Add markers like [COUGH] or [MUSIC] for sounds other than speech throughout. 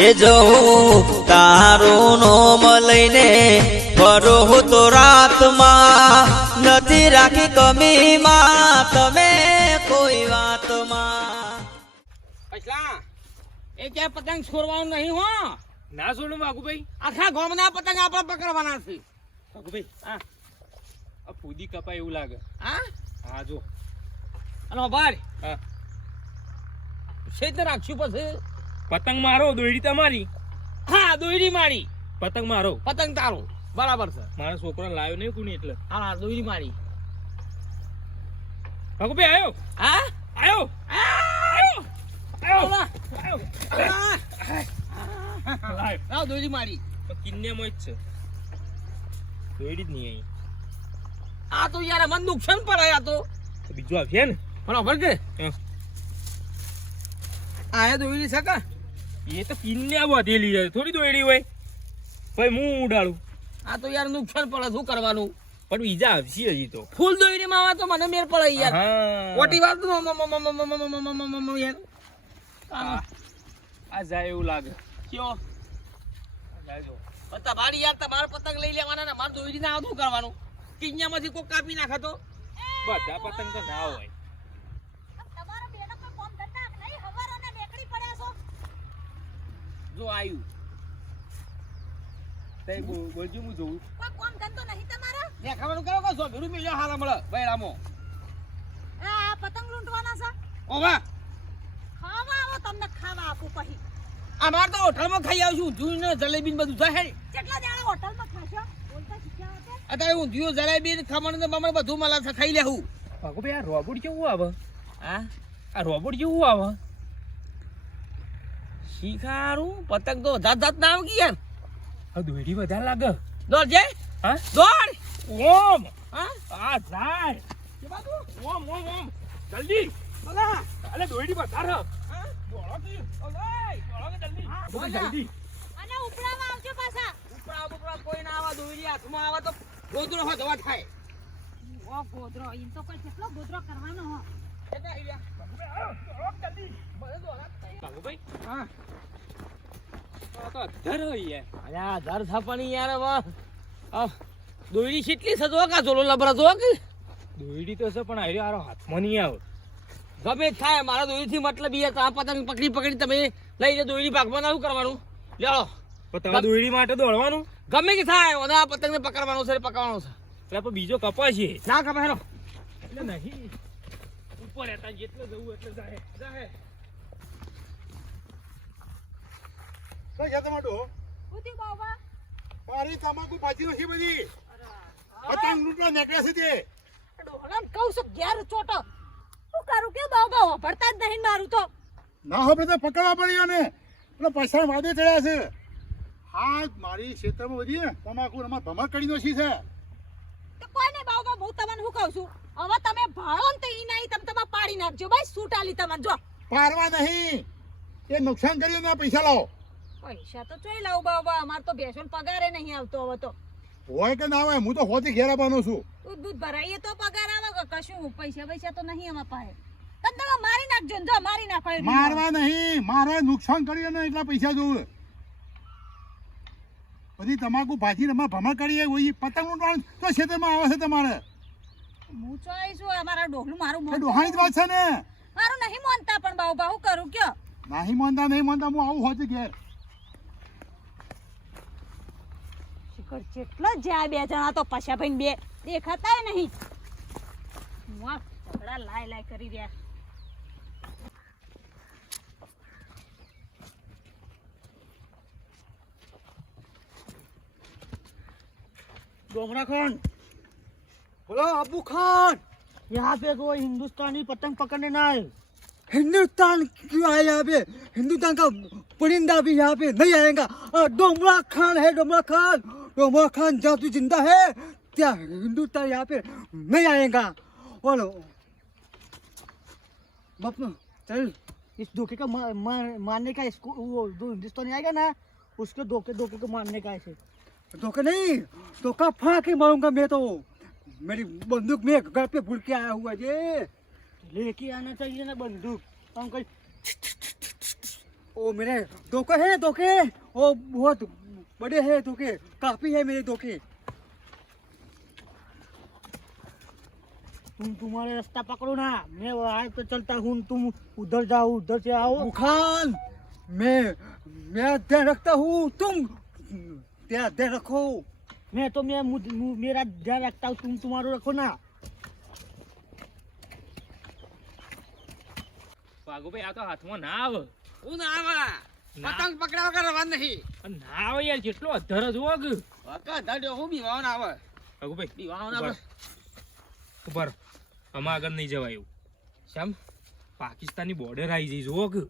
એ જવું તારું નોમ લઈને ફરું તો રાતમાં નથી રાખી કમીમાં. તમે કોઈ વાતમાં. પછલા એ ક્યાં પતંગ છોડવાનું નહીં હો? ના છોડું બાગુભાઈ આખા ગામના પતંગ આપણે પકડવાના છે. બાગુભાઈ હા. આ ફૂદી કપાય એવું લાગે. હા? હા જો. અને ભાઈ હા. છે રાખશું પછી પતંગ મારો દોયડી તમારી. હા દોયડી મારી. પતંગ મારો. પતંગ તારો. બરાબર છે. મારા છોકરો લાવ્યો નહીં કોની એટલે. હા દોયડી મારી. ભગુભાઈ આવ્યો હા? આવ્યો આવ્યો આવ્યો આવ્યો લાવ દોયડી મારી. છે. દોયડી જ નહીં આ તો યાર મન નુકસાન પડે આ તો બીજું આવ્યા ને? બરાબર કે હા. આ દોરી દોયડી છે કે? એ તો કિન્યા વધેલી છે. થોડી દોડી હોય. ભાઈ હું ઉડાડું. આ તો યાર નુકસાન પડે શું કરવાનું? પણ બીજા આવશે હજી તો. ફૂલ દોડી માં આવે તો મને મેર પડે યાર. ખોટી વાત યાર. આ જાય એવું લાગે. કયો? પણ તમારી યાર તમારે પતંગ લઈ લેવાના ને મારે દોરી ના આવતું કરવાનું? કિન્યામાંથી કોઈ કાપી નાખતો બધા પતંગ તો ના હોય. જો આવ્યું તે બો- બોલજો હું જોઉં. કોઈ કોમ ધંધો નહીં તમારા? દેખાવાનું કરો કે સો ભીરું મિલ્યો હારા મળે બૈરામો. આ આ પતંગ લૂંટવાના છે? ઓવા ખાવા આવો તમને ખાવા આપું પછી. અમાર તો હોટલમાં ખાઈ આવશું ઊંધિયું ને જલેબી ને બધું જાય કેટલા દાડા હોટલમાં ખાશો? બોલતા શીખ્યા હશે? અત્યારે ઊંધિયું જલેબી ને ખમણ ને બમણ બધું મળે છે ખાઈ લેવું ભાઈ આ રોબોટ કેવું આવે? હા? આ રોબોટ કેવું આવે? શીખારું પતંગ તો જાત જાત ના આવે કે યાર આ દોડી વધારે લાગે. દોડ જે. હા? દોડ. ઓમ. હા? આ જાય કે બાજુ. ઓમ ઓમ ઓમ. જલ્દી. બલા અલે દોડી વધારે. હા? દોડો કે ઓય દોડો કે જલ્દી હા. જલ્દી. અને ઉપડામાં આવજો પાછા. ઉપરા ઉપરા કોઈ ના આવે દોડી હાથમાં આવે તો ગોદરો હો દવા થાય ઓ ગોદરો એમ તો કોઈ કેટલો ગોદરો કરવાનો હો. દોયડી કેટલી છે જો કા જોલો લબરા જો કે તો છે પણ આર્યો આરો હાથમાં નહીં આવે ગમે થાય મારા દોયડી મતલબ યાર તા પતંગ પકડી પકડી તમે લઈને દોયડી ભાગમાં આવું કરવાનું લેળો તમારે દોયડી માટે દોડવાનું ગમે કે થાય ઓના પતંગને પકડવાનો છે પકડવાનો છે. એટલે બીજો કપાય છે. ના કપાય હેલો ઉપર હતા જેટલે જવું એટલે જાહે. જાહે. કઈ છે માટો ઉતી બાબા મારી તમાકુ ભાજી નથી બધી. પતંગ લૂંટવા નીકળ્યા છે તે. ડોહલામ કહું છું ઘેર ચોટો. શું કરું? કે બાબા ભરતા જ નહીં મારું તો. ના હવે તો પકડવા પડ્યો ને એટલે પૈસા વાદે ચડ્યા છે. હા મારી ક્ષેત્રમાં બધી તમાકુ અમાર ભમર કરી નાખી છે. તો હું તમને શું કહું છું હવે તમે ભાળો ને તો ઈ નહીં તમે તમારે પાડી નાખજો ભાઈ સૂટા આલી તમને જો. પારવા નહીં. એ નુકસાન કર્યું ને પૈસા લાવો. પૈસા તો ચોઈ લાવું બાબા અમાર તો બેસો પગારે નહીં આવતો હવે તો. હોય કે ના હોય હું તો હોતી ઘેર આવવાનો છું. દૂધ દૂધ ભરાઈએ તો પગાર આવે કે કશું? પૈસા પૈસા તો નહીં અમાર પાસે. તમે તમે મારી નાખજો જો મારી નાખો મારવા નહીં મારે નુકસાન કર્યું ને એટલા પૈસા જોવે. બધી તમાકુ ભાજી અમાર ભમણ કરીએ હોય પતંગ લૂંટવાનું તો ક્ષેત્રમાં આવે છે તમારે. હું ચોઈશું અમારા ડોહલું મારું મોન ડોહાણી જ વાત છે ને. મારું નહીં માનતા પણ બાઉ બાઉ કરું કયો? નહીં માનતા નહીં માનતા હું આવું હોતી ઘેર. શિખર જેટલો જ્યાં બે જણા તો પછા ભાઈ બે દેખાતાય નહીં. વાહ ઝઘડા લાય લાય કરી રહ્યા. डोमरा खान। बोलो अबू खान। यहाँ पे कोई हिंदुस्तानी पतंग पकड़ने ना आए। हिंदुस्तान क्यों आए यहाँ पे? हिंदुस्तान का परिंदा भी यहाँ पे नहीं आएगा। और डोमरा खान है डोमरा खान। डोमरा खान जब तू ज़िंदा है। क्या हिंदुस्तान यहाँ पे नहीं आएगा? बोलो। चल। इस धोखे का मा, मा, मारने का इसको वो जो हिंदुस्तानी आएगा ना उसके धोखे धोखे को मारने का ऐसे। धोखा नहीं, धोखा फाड़ के मारूँगा मैं तो। मेरी बंदूक में घर पे भूल के आया हुआ ये लेके आना चाहिए ना बंदूक। अंकल ओ, मेरे धोखे हैं, धोखे। ओ, बहुत बड़े हैं धोखे, काफ़ी है मेरे धोखे। तुम तुम्हारे रास्ता पकड़ो ना। मैं वहाँ पे चलता हूँ। तुम उधर जाओ, उधर से आओ। बुखान मैं मैं ध्यान रखता हूँ। तुम ध्यान ध्यान रखो मैं तो मैं मुझ- मु- मेरा ध्यान रखता हूँ तुम तुम्हारो रखो ना ભાગુભાઈ આ તો હાથમાં ના આવે હું ના આવે ના. પતંગ પકડ્યા વગર રવા નહીં અને ના આવે યાર કેટલો અધર જ હોગ વખત ધડ્યો હું બીવાવો ના આવે ભાગુભાઈ બીવાવો ના ઉભા આવે ઉભા રહો. આમાં આગળ નહીં જવાય એવું શેમ પાકિસ્તાનની બોર્ડર આવી જઈ જોવો કે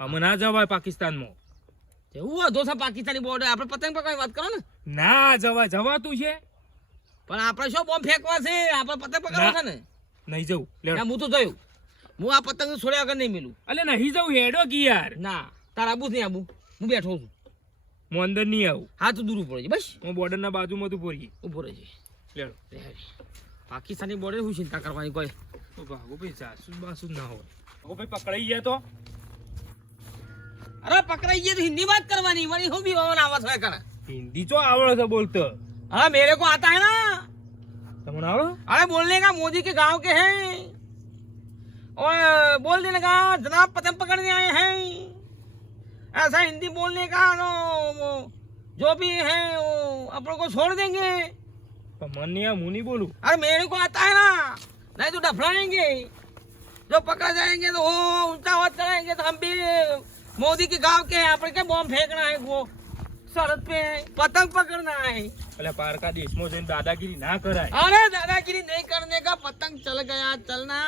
આમાં ના જવાય પાકિસ્તાનમાં એવું વધો છે પાકિસ્તાની બોર્ડર આપણે પતંગ પકડવાની વાત કરો ને? ના જવા જવાતું છે. પણ આપણે શું બોમ્બ ફેંકવા છે? આપણે પતંગ પકડવા છે ને? નહીં જવું. ના, હું તો જોયું. હું આ પતંગ છોડ્યા વગર નહીં મિલું. અલે નહીં જવું હેડો કી યાર ના તારા આબુ નહીં આબુ. હું બેઠો છું. હું અંદર નહીં આવું. હા તો દૂર પડે છે બસ. હું બોર્ડરના બાજુમાં તું પોરીએ ઊભો રહેજે લેડો. પાકિસ્તાની બોર્ડર શું ચિંતા કરવાની કોઈ? તો ભાગુભાઈ જાસૂસ બાસૂસ ના હોય. ભાગુભાઈ પકડાઈ ગયા તો? અરે પકડાઈ ગઈ તો હિન્દી વાત કરવાની મારી હું બીવાવો ના આવે છે કરે હિન્દી ચો આવડે છે બોલતો अरे मेरे को आता है ना તમને આવડે अरे बोलने का मोदी के गांव के हैं और बोल देने का जनाब पतंग पकड़ने आए हैं ऐसा हिंदी बोलने का नो वो जो भी है वो अपन को छोड़ देंगे પણ મને નહીં આ હું નહીં બોલું अरे मेरे को आता है ना नहीं तो डफलाएंगे जो पकड़ जाएंगे तो वो ऊंचा आवाज कराएंगे तो हम भी मोदी के गांव के हैं अपन के बॉम्ब फेंकना है वो सरहद पे है पतंग पकड़ना है એટલે પારકા દેશમાં જઈને દાદાગીરી ના કરાય अरे दादागिरी नहीं करने का पतंग चल गया चलना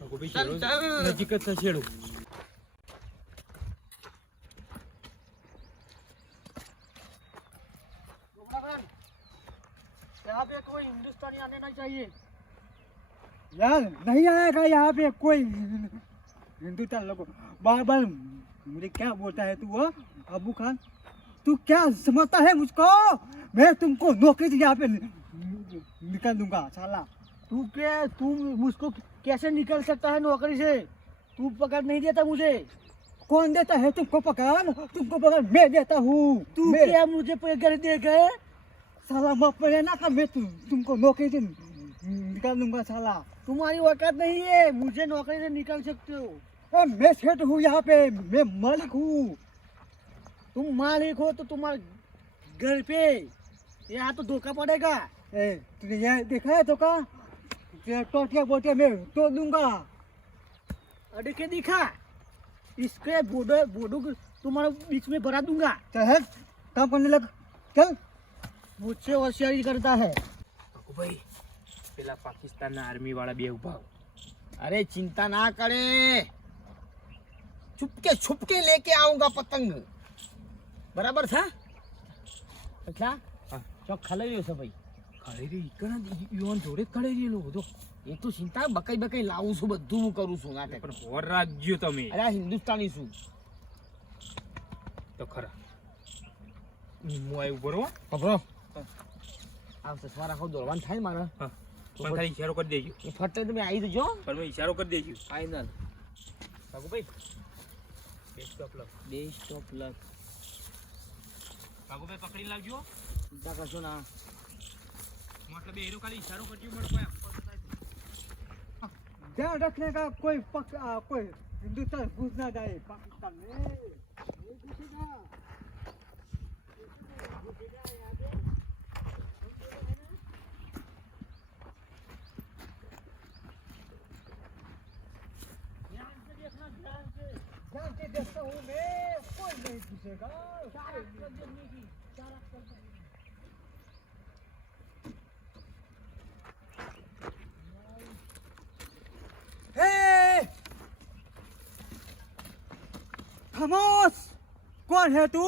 ભાગુભાઈ ચાલ, છેડો ચાલ. નજીક જ છે છેડો यहाँ पे कोई हिंदुस्तानी आने नहीं चाहिए यार नहीं आएगा यहाँ पे कोई हिंदुस्तान लोगों बार बार मुझे क्या बोलता है तू वो अबू खान तू क्या समझता है मुझको? मैं तुमको नौकरी से यहाँ पे निकाल दूँगा साला। तू क्या तू मुझको कैसे निकल सकता है नौकरी से? तू पकड़ नहीं देता मुझे। कौन देता है तुमको पकड़? तुमको पकड़ मैं देता हूँ। तू क्या मुझे पकड़ देगा? साला मैं पहले ना का मैं तुम तुमको नौकरी से निकाल दूँगा साला। तुम्हारी औकात नहीं है मुझे नौकरी से निकाल सकते हो। मैं सेठ हूँ यहाँ पे मैं मालिक हूँ तुम मालिक हो तो तुम्हारे घर पे यहाँ तो धोखा पड़ेगा ए, तूने यहाँ देखा है धोखा ये टोटिया बोटिया मैं तोड़ दूंगा अरे के दिखा इसके बोडो बोडो को तुम्हारे बीच में भरा दूंगा चल काम करने लग चल मुझसे होशियारी करता है ભાગુભાઈ પેલા પાકિસ્તાનના આર્મી વાળા બે ઉભા अरे चिंता ना करे छुपके छुपके लेके आऊंगा पतंग बराबर था अच्छा हाँ। चौक खले રહ્યો છે ભાઈ ખડે રે ઈકણા યુવાન જોડે જ ખડે રહેલો બધો એ તો ચિંતા બકાઈ બકાઈ લાવું છું બધું હું કરું છું નાટક પણ હોર રાખજો તમે અરે આ હિન્દુસ્તાની છું તો ખરા હું આવી ઉભો રહો ખબરો આ ચશ્મા રાખો દોડવાનું થાય ને મારે હા પણ ખાલી ઈશારો કરી દેજો એ ફટે તમે આવી જજો પણ મેં ઈશારો કરી દેજો final ભાગુભાઈ best of luck best of luck ભાગોભાઈ પકડી લાવજો ચિંતા કરશો ના મતલબ એરો ખાલી ઈશારો કરજો પણ કોઈ ધ્યાન રખને કા કોઈ પક કોઈ હિન્દુસ્તાન ઘૂસ ના જાય પાકિસ્તાન ને એ ઘૂસી ગયા हूँ मैं कोई नहीं नहीं। चारा कर दो। हे! खामोश! कौन है तू?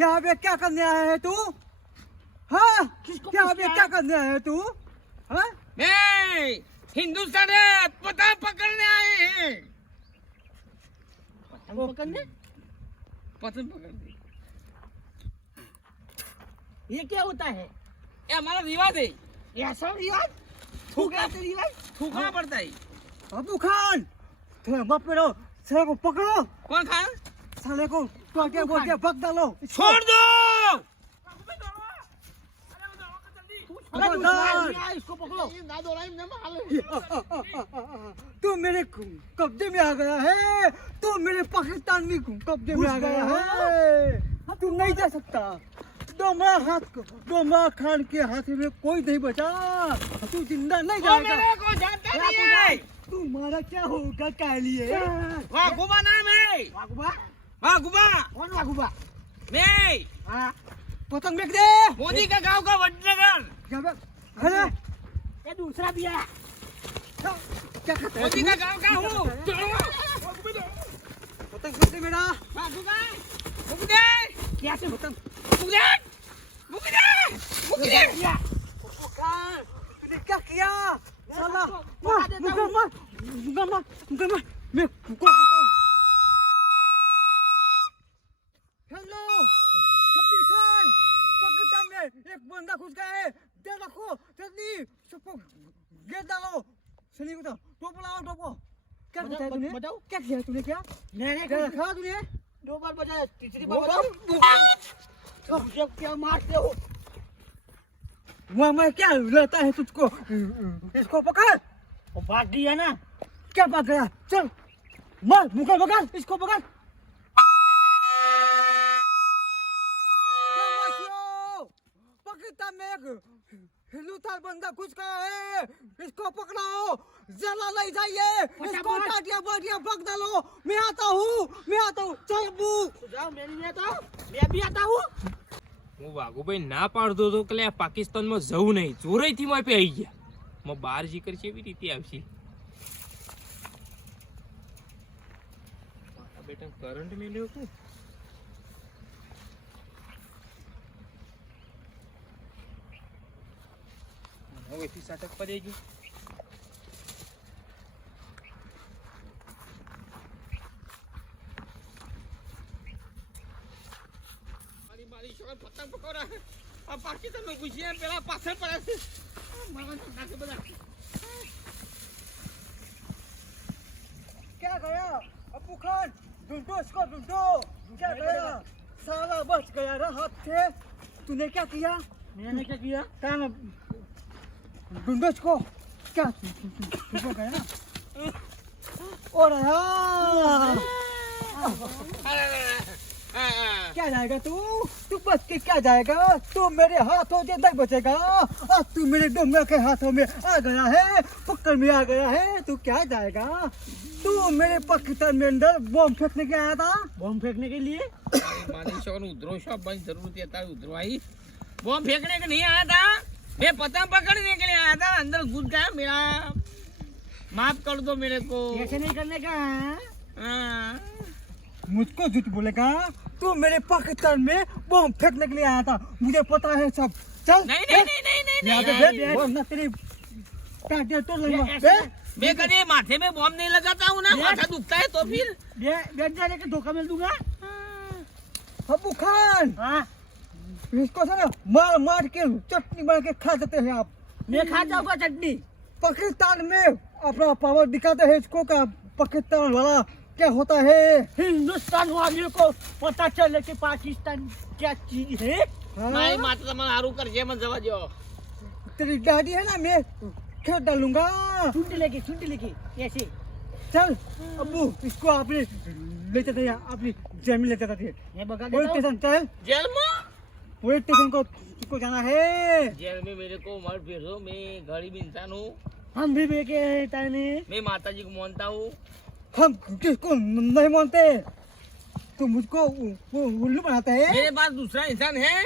यहाँ पे क्या करने आया है तू? हाँ? यहाँ पे क्या करने आया है तू? हाँ? मैं हिंदुस्तान पता पकड़ने आए हैं। पतंग पकड़ने पतंग पकड़ने ये क्या होता है ये हमारा रिवाज है ऐसा रिवाज थूकना तो रिवाज थूकना पड़ता है अबू खान थोड़ा मत पेरो साले को पकड़ो કોણ ખા साले को तो क्या बोल के भग डालो છોડ દો [LAUGHS] तू मेरे कब्जे में आ गया है। तू मेरे पाकिस्तान में कब्जे में आ गया है। तू नहीं जा सकता। डोमरा हाथ को डोमरा खान के हाथ में कोई नहीं बचा। तू ज़िंदा नहीं मेरे जाएगा। को जानता नहीं है। तुम्हारा क्या होगा कालिए वागुबा नाम है। वागुबा वागुबा कौन वागुबा मैं। हाँ पतंग फेंक दे मोदी का गांव का वडनगर क्या बे- अरे ये दूसरा भी है क्या करते मोदी का गांव का हूँ पतंग फेंक दे मेरा वागुबा मुक दे क्या से पतंग मुक दे मुक दे मुक दे पुकार, तूने क्या किया साला मार मुझे मार मुझे मार मुझे मार मैं पुकार बताया तूने? बताओ क्या किया तूने क्या? क्या? रखा तूने? दो बार बजाया तीसरी बार बताओ क्या मारते हो? वहाँ मैं क्या रहता है तुझको? इसको पकड़। भाग गया ना। क्या भाग गया? चल। मार मुकर पकड़ इसको पकड़। हिंदुस्तान बंदा घुस गया है इसको पकड़ो जला नहीं चाहिए इसको टाटिया बाटिया पक डालो मैं आता हूँ मैं आता हूँ चल अब्बू जाओ मैं नहीं आता मैं भी आता हूँ હું વાઘુભાઈ ના પાડતો હતો કે લે આ પાકિસ્તાનમાં જવું નહીં ચોરાઈથી માપે આવી ગયા માં બાર જીકર છે એવી રીતે આવશે મારા બેટા કરંટ મેલ્યો તું હવેથી સાટક પડી ગયું મારી મારી છોકરા પતંગ પકવડા આ પાકિસ્તાનમાં ઘૂસી પેલા પાછળ પડે છે આ મારા નાખે બધા क्या गया अबू खान ढूंढो इसको ढूंढो क्या गया साला बच गया रे हाथ से तूने क्या किया मैंने क्या किया काम ढूंढो इसको क्या? तुमको गया ना और क्या जाएगा तू? तू बच के क्या जाएगा? तू मेरे हाथों से नहीं बचेगा। आज तू मेरे डोंगा के हाथों में आ गया है पकड़ में आ गया है। तू क्या जाएगा? तू मेरे पाकिस्तान में अंदर बॉम्ब फेंकने के आया था। बॉम्ब फेंकने के लिए? मारी छोकरा उधरो शॉप बंद ज़रूर थी अतार उधरो आई। वो फेंकने के नहीं आया था। मैं पतंग पकड़ने के लिए आया था अंदर घुस गया मेरा। माफ़ कर दो मेरे को। ऐसे नहीं करने का है। हाँ। मुझको झूठ बोलेगा तू मेरे पाकिस्तान में बॉम्ब फेंकने के लिए आया था। मुझे पता है सब। चल। नहीं नहीं नहीं नहीं नहीं यहाँ पे तेरी तो लगवा मैं कभी माथे में बॉम्ब नहीं लगाता हूँ ना माथा दुखता है तो फिर। बैठ जाने का धोखा मिल दूँगा? अबू खान! हाँ। इसको से मार मार के चटनी बना के खा देते हैं आप। मैं खा जाऊँगा चटनी। पाकिस्तान में अपना पावर दिखाते हैं इसको का पाकिस्तान वाला क्या होता है? हिंदुस्तान वालों को पता चले कि पाकिस्तान क्या चीज़ है। हाँ। नहीं माता मन आरू कर जे मन जवा जो तेरी दादी है ना मैं खेत डालूँगा। छुट्टी लेके छुट्टी लेके ऐसे। चल अबू इसको आपने लेते थे आपने जेल में लेते थे ये बगा चल। जेल में! पुलिस स्टेशन को को जाना है। जेल में मेरे को मत भेजो मैं गरीब इंसान हूँ। हम भी बेके हैं ताने मैं। माता जी को मानता हूँ। हम किसको नहीं मानते? तो मुझको वो उल्लू बनाते हैं। मेरे पास दूसरा इंसान है।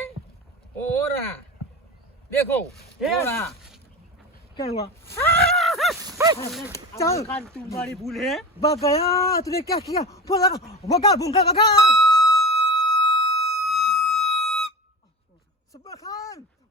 वो हो रहा। देखो ए! हो रहा। क्या हुआ? चल। तुम्हारी भूल है भाग गया तूने क्या किया? बोला भगा भूखा भगा सब्बर खान ओ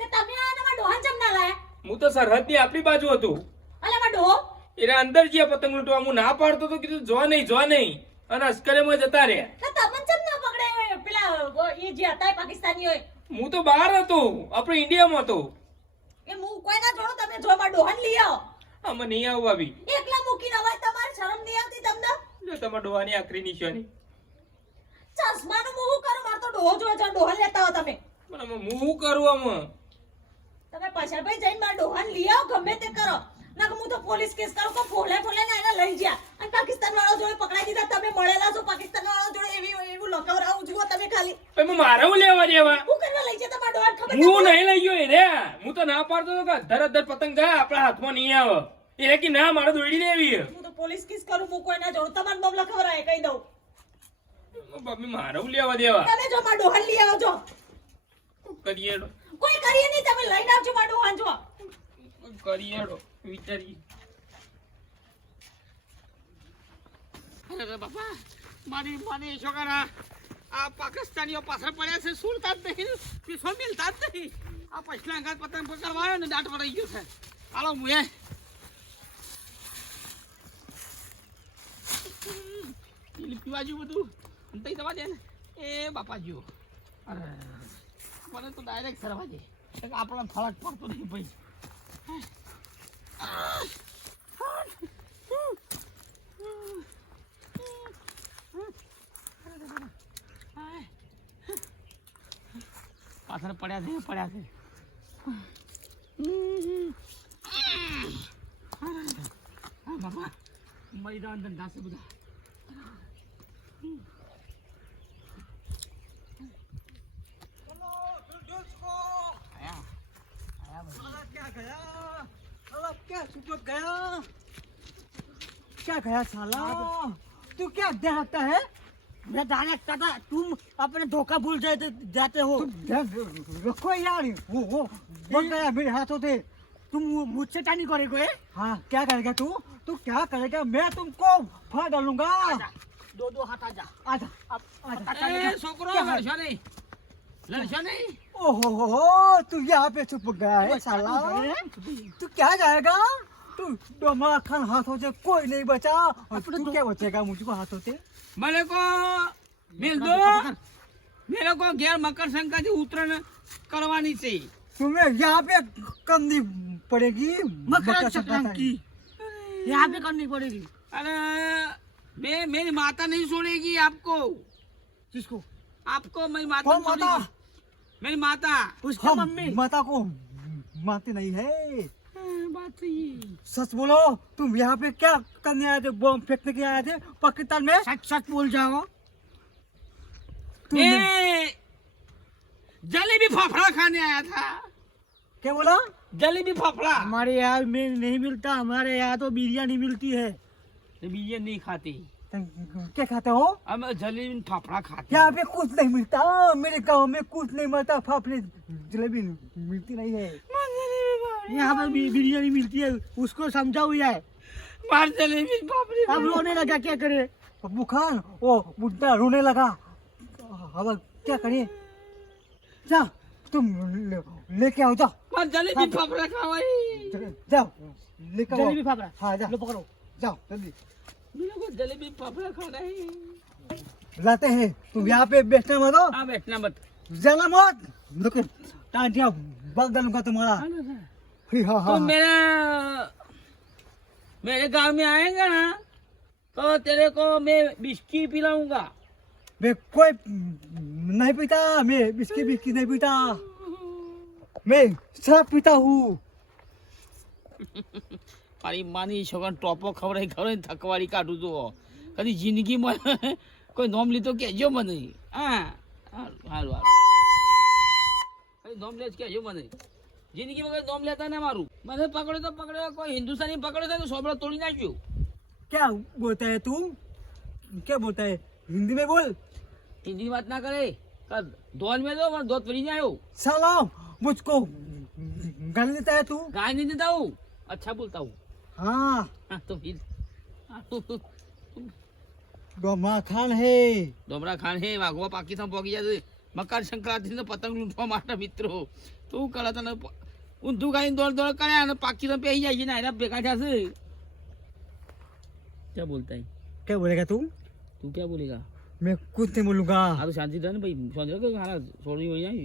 તે તમે આ તમારા ડોહાન જમ ના લાયા? હું તો સરહદની આપણી બાજુ હતું. અલે મા ડોહો. એના અંદર જે પતંગ લૂંટવા હું ના પાડતો તો કીધું જો નહીં જો નહીં. અને અસ્કરે માં જતા રહ્યા. તો તમને જમ ના પકડે? પેલા એ જે હતા પાકિસ્તાની હોય હું તો બહાર હતો. આપણે ઇન્ડિયામાં હતો. એ હું કોઈ ના જોડો તમે જો મારા ડોહાન લઈ આવો. અમે નહીં આવું ભાભી એકલા મૂકીને અવાજ તમારે શરમ નહીં આવતી તમને? જો તમારા ડોહાની આકરી નિશાની. ચશ્માનું ચશ્મા શું કરું? મારો તો ડોહો જો જો ડોહન લેતા હો તમે. પણ હું કરું આમાં? તમે પાછળ ભાઈ જઈને મારા ડોહાન લઈ આવો ગમે તે કરો. ના હું તો પોલીસ કેસ કરું કે ફોલે ફોલે ને એને લઈ ગયા. અને પાકિસ્તાન વાળો જોડે પકડાઈ દીધા. તમે મળેલા છો પાકિસ્તાન વાળો જોડે એવી એવું લખવરાવું જુઓ તમે ખાલી. પછી હું મારે હું લેવા દેવા? હું કરવા લઈ જતા મારા ડોહાન ખબર હું નહીં લઈ ગયો રે. હું તો ના પાડતો તો કે અધર અધર પતંગ જાય આપણા હાથમાં નહીં આવે. એ કે ના મારે દોડી લેવી હું તો પોલીસ કેસ કરું હું કોઈ ના જોડું. તમારું નામ લખવરાય કહી દઉં. બાપી મારે હું લેવા દેવા? તમે જો મારા ડોહાન લઈ આવજો કરીએ. કોઈ કરીએ નહીં, તમે લઈને આવજો ડોહાન જો કરીએ હેડો. અરે બાપા, મારી મારી છોકરા, આ પાકિસ્તાનીઓ પાછળ પડ્યા છે સુરતા જ નહીં? પીછો મિલતા જ નહીં? આ પછલા અંગાત પતંગ પકડવા આવ્યો ને, દાંત પડાઈ ગયો છે. હાલો મુએ પીવા જેવું બધું. અને દવા દે ને. એ બાપા જીવો અરે. મને તો ડાયરેક્ટ સરવા દે. એક આપણને ફરક પડતો નહીં ભાઈ. પાછળ પડ્યા છે પડ્યા છે. બાપા. મરી જવાના ધંધા છે બધા. क्या गया? क्या गया? क्या गया साला? तू क्या देखता है? मैं दाना कहता तुम अपने धोखा भूल जाते जाते हो। रखो यार। वो वो बोल गया मेरे हाथों से। तुम मुझसे टानी करेगा? हाँ क्या करेगा तू? तू क्या करेगा? मैं तुमको फा डालूँगा। दो दो हाथ आजा। आजा। अब छोकरो हर्षा नहीं तू यहाँ पे चुप गया है साला। तू क्या जाएगा? तू डोमा खान हाथों से कोई नहीं बचा। और तू क्या बचेगा मुझको हाथों से मेरे को मिल दो। मेरे को गैर मकर संक्रांति उत्तरण करवानी चाहिए। तुम्हें यहाँ पे करनी पड़ेगी मकर संक्रांति। यहाँ पे करनी पड़ेगी। अरे मैं मेरी माता नहीं छोड़ेगी आपको। किसको? आपको मेरी माता माता? मेरी माता। उसकी मम्मी। माता को मानते नहीं है। हाँ, बात सही सच बोलो तुम यहाँ पे क्या करने आए थे? बॉम्ब फेंकने के आए थे? पाकिस्तान में? सच सच बोल जाओ जलेबी फाफड़ा खाने आया था। क्या बोला? जलेबी फाफड़ा। हमारे यहाँ में नहीं मिलता हमारे यहाँ तो बिरयानी मिलती है। बिरयानी नहीं खाती। क्या खाते हो? हम जलेबी फाफड़ा खाते यहाँ पे कुछ नहीं मिलता। मेरे गाँव में कुछ नहीं मिलता। फाफड़े जलेबी मिलती नहीं है। यहाँ पे बिरयानी मिलती है। उसको मार जलेबी फाफड़ी। अब रोने लगा क्या करे? बुखार वो बुढ़ा रोने लगा। अब क्या करे? जा तुम लेके आओ जाओ जलेबी फाफड़ा खावाई जाओ लेके आओ। जलेबी फाफड़ा। हाँ जा। लो पकड़ो। जाओ जल्दी। मेरे को जलेबी फाफड़ा खाना है लाते हैं। तुम यहाँ पे बैठना मत हो। बैठना मत। जाना मत। देखो टांटिया बग डालूँगा तुम्हारा। ही, हाँ तो हाँ मेरा मेरे गाँव में आएगा ना तो तेरे को मैं बिस्की पिलाऊँगा। मैं कोई नहीं पीता मैं बिस्की बिस्की नहीं पीता। मैं शराब पीता हूँ। [LAUGHS] તારી માની છોકરાને ટોપો ખવડાવી ખવડાવી થકવાડી કાઢું તો કદી જિંદગીમાં [LAUGHS] કોઈ નોમ લીધો કહેજો મને. હા સારું સારું કઈ નોમ લે કહેજો મને. જિંદગીમાં કોઈ નોમ લેતા ના મારું. મને પકડ્યો તો પકડ્યો કોઈ હિન્દુસ્તાની પકડ્યો તો સોબળો તોડી નાખ્યો. ક્યાં બોલતા હે તું? ક્યાં બોલતા હે? હિન્દી મેં બોલ. હિન્દી વાત ના કરે. ધોલ મેં દો પણ ધોત પડી ના આવ્યો સલામ મુજકો. ગાલી દેતા હે તું? ગાલી નહીં દેતા હું. અચ્છા બોલતા હું. हाँ हाँ तो फिर हाँ, तो- तो- ડોમરા ખાન હે ડોમરા ખાન હે વાઘવા પાકિસ્તાન પહોંચી જશે મકર સંક્રાંતિનો પતંગ લૂંટવા માટે મિત્રો તું કરે તને પ- ઊંધું ખાઈને દોડ દોડ કર્યા અને પાકિસ્તાન પહેરી જાય છે ને એના ભેગા થશે क्या बोलता है क्या बोलेगा तू तू क्या बोलेगा मैं कुछ नहीं बोलूंगा हाँ तो शांति रह ना भाई समझ रहे हो कि हमारा सॉरी हो जाए